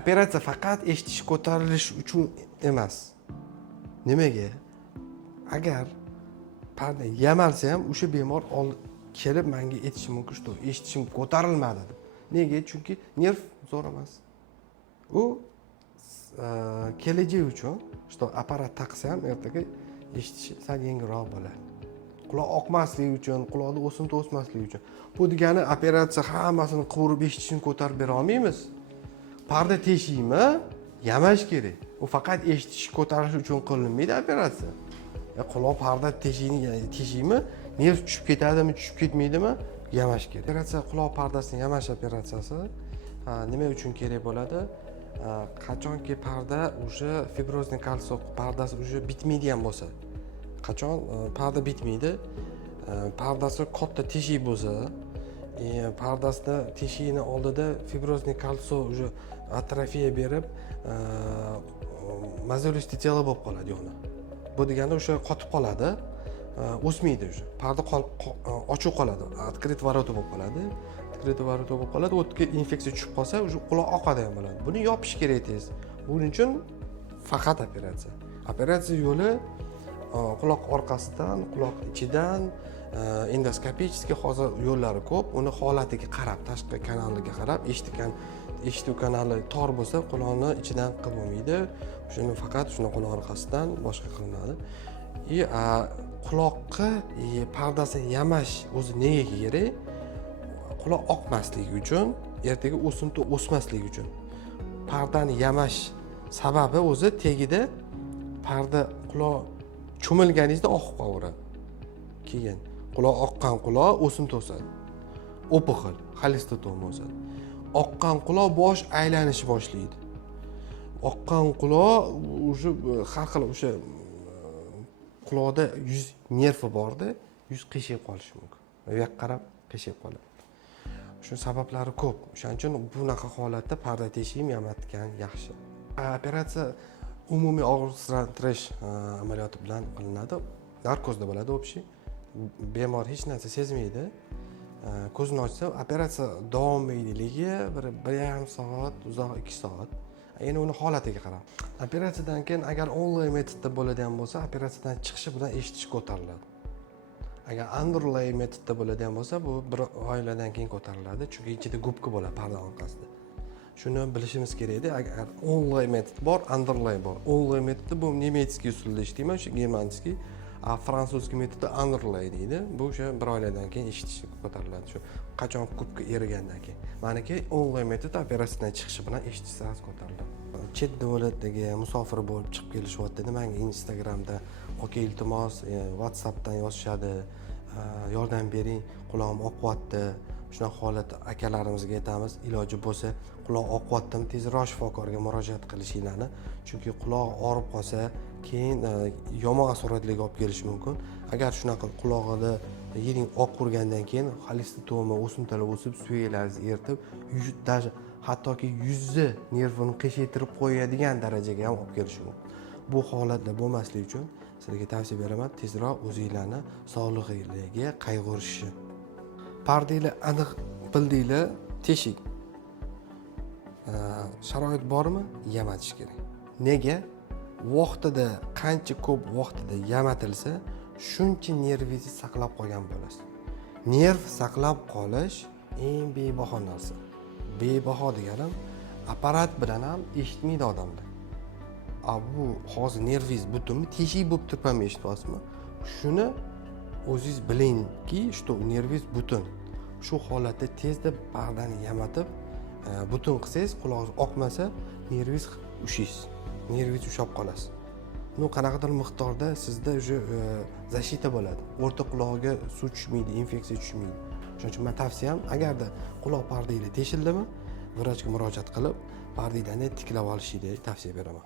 Operatsiya faqat eshitish ko'tarilish uchun emas. Nimaga? Agar parda yamalsa ham o'sha bemor kelib menga aytishi mumkin, что eshitishim ko'tarilmadi deb. Nega? Chunki nerv zo'r emas. U kelajak uchun, что apparat taqsa ham ertaga eshitishi sal yengilroq bo'ladi. Quloq oqmasligi uchun, quloqda o'simta o'smasligi uchun. Bu degani operatsiya hammasini quvurib eshitishni ko'tarib bera olmaymiz. Parda teshikmi? Yamash kerak. U faqat eshitish ko'tarish uchun qilinmaydi operatsiya. Quloq parda teshikmi? Nerv tushib ketadimi, tushib ketmaydimi? Yamash kerak. Operatsiya quloq pardasini yamash operatsiyasi nima uchun kerak bo'ladi? Qachonki parda o'sha fibrozniy kalsiy pardasi o'sha bitmaydigan bo'lsa, qachon parda bitmaydi, pardasi katta teshik bo'lsa, pardasida teshikning oldida fibrozniy kalsiy o'sha atrofiya berib, mozolistli telo bo'lib qoladi yoni. Bu degani o'sha qotib qoladi, o'smaydi o'sha. Parda ochiq qoladi, открыт ворота bo'lib qoladi. Открыт ворота bo'lib qoladi, o'tga infeksiya tushib qolsa, o'sha quloq oqadigan bo'ladi. Buni yopish kerak tez. Buning uchun faqat operatsiya. Operatsiya yo'li quloq orqasidan, quloq ichidan, endoskopichskiy hozir yo'llari ko'p. Uni holatiga qarab, tashqi kanaliga qarab, eshituv kanali tor bo'lsa, quloqni ichidan qilib bo'lmaydi. Shuni faqat shuni quloq orqasidan boshqa qilinadi. Quloqqa pardasini yamash o'zi nega kerak? Quloq oqmasligi uchun, ertaga o'simta o'smasligi uchun. Pardani yamash sababi o'zi tagida parda quloq cho'milganingizda oqib qolaveradi. Keyin quloq oqqan quloq o'simta o'sadi. Opixol, xolestotoma o'sadi. Oqqan quloq bosh aylanish boshlaydi. Oqqan quloq o'sha har xil o'sha quloqda yuz nervi borda, yuz qiyshayib qolishi mumkin. Bu yoqqa qarab qiyshayib qoladi. Shu sabablari ko'p. O'shaning uchun bunaqa holatda parda teshik yamatgan yaxshi. Operatsiya umumiy og'riqsizlantirish amaliyoti bilan qilinadi. Narkozda bo'ladi общий. Bemor hech narsa sezmaydi. Ko'zini ochsa, operatsiya davomiyligi 1,5 soat, uzoq 2 soat. Endi uni holatiga qarab. Operatsiyadan keyin agar onlayn metodda bo'ladigan bo'lsa, operatsiyadan chiqishi bilan eshitish ko'tariladi. Agar underlay metodda bo'ladigan bo'lsa, bu 1 oylardan keyin ko'tariladi, chunki ichida gubka bo'ladi parda orqasida. Shuni bilishimiz kerak-edi. Agar onlay metod bor, underlay bor. Onlay metodi bu nemetskiy usulda ishlayman, shu germanskiy, a fransuzskiy metodi underlay deydi. Bu o'sha 1 oylardan keyin eshitish ko'tariladi. Shu qachon gubka erigandan keyin. Meniki onlay metod operatsiyadan chiqishi bilan eshitish sirasi ko'tariladi. Chet davlatdagi musofir bo'lib chiqib kelishyapti. Menga Instagramda "Oka iltimos, WhatsAppdan yozishadi, yordam bering, quloqim oqyapti." Shunaqa holat akalarimizga aytamiz, iloji bo'lsa, quloq oqyaptimi, tezroq shifokorga murojaat qilishinglarni, chunki quloq og'rib qolsa, keyin yomon asoratlarga olib kelishi mumkin. Agar shunaqa qulog'ida yering oq urgandan keyin xolestotoma, o'simtalar o'sib, suyaklaringizni eritib, даже hattoki yuzni nervini qiyshaytirib qo'yadigan darajaga ham olib kelishi mumkin. Bu holatlar bo'lmasligi uchun sizlarga tavsiya beraman, tezroq o'zingizlarni sog'lig'ingizga qayg'urishni. Pardanglar aniq bildinglar, teshik. Sharoit bormi? Yamatish kerak. Nega? Vaqtida qancha ko'p vaqtida yamatilsa, shuncha nervingizni saqlab qolgan bo'lasiz. Nerv saqlab qolish eng bebaho narsa. Bebaho deganim apparat bilan ham eshitmaydi odamlar. Bu hozir nervingiz butunmi, teshik bo'lib turib ham eshityapsizmi? Shuni o'zingiz bilingki, что nervingiz butun. Shu holatda tezda pardani yamatib, butun qilsangiz, quloqingiz oqmasa, nervingiz ushaysiz. Nervingiz ushab qolasiz. Bu qanaqadir miqdorda sizda o'sha zashita bo'ladi. O'rta quloqga suv tushmaydi, infeksiya tushmaydi. Shuning uchun men tavsiyam, agarda quloq pardanglar teshildimi, vrachga murojaat qilib, pardanglarni tiklab olishingni tavsiya beraman.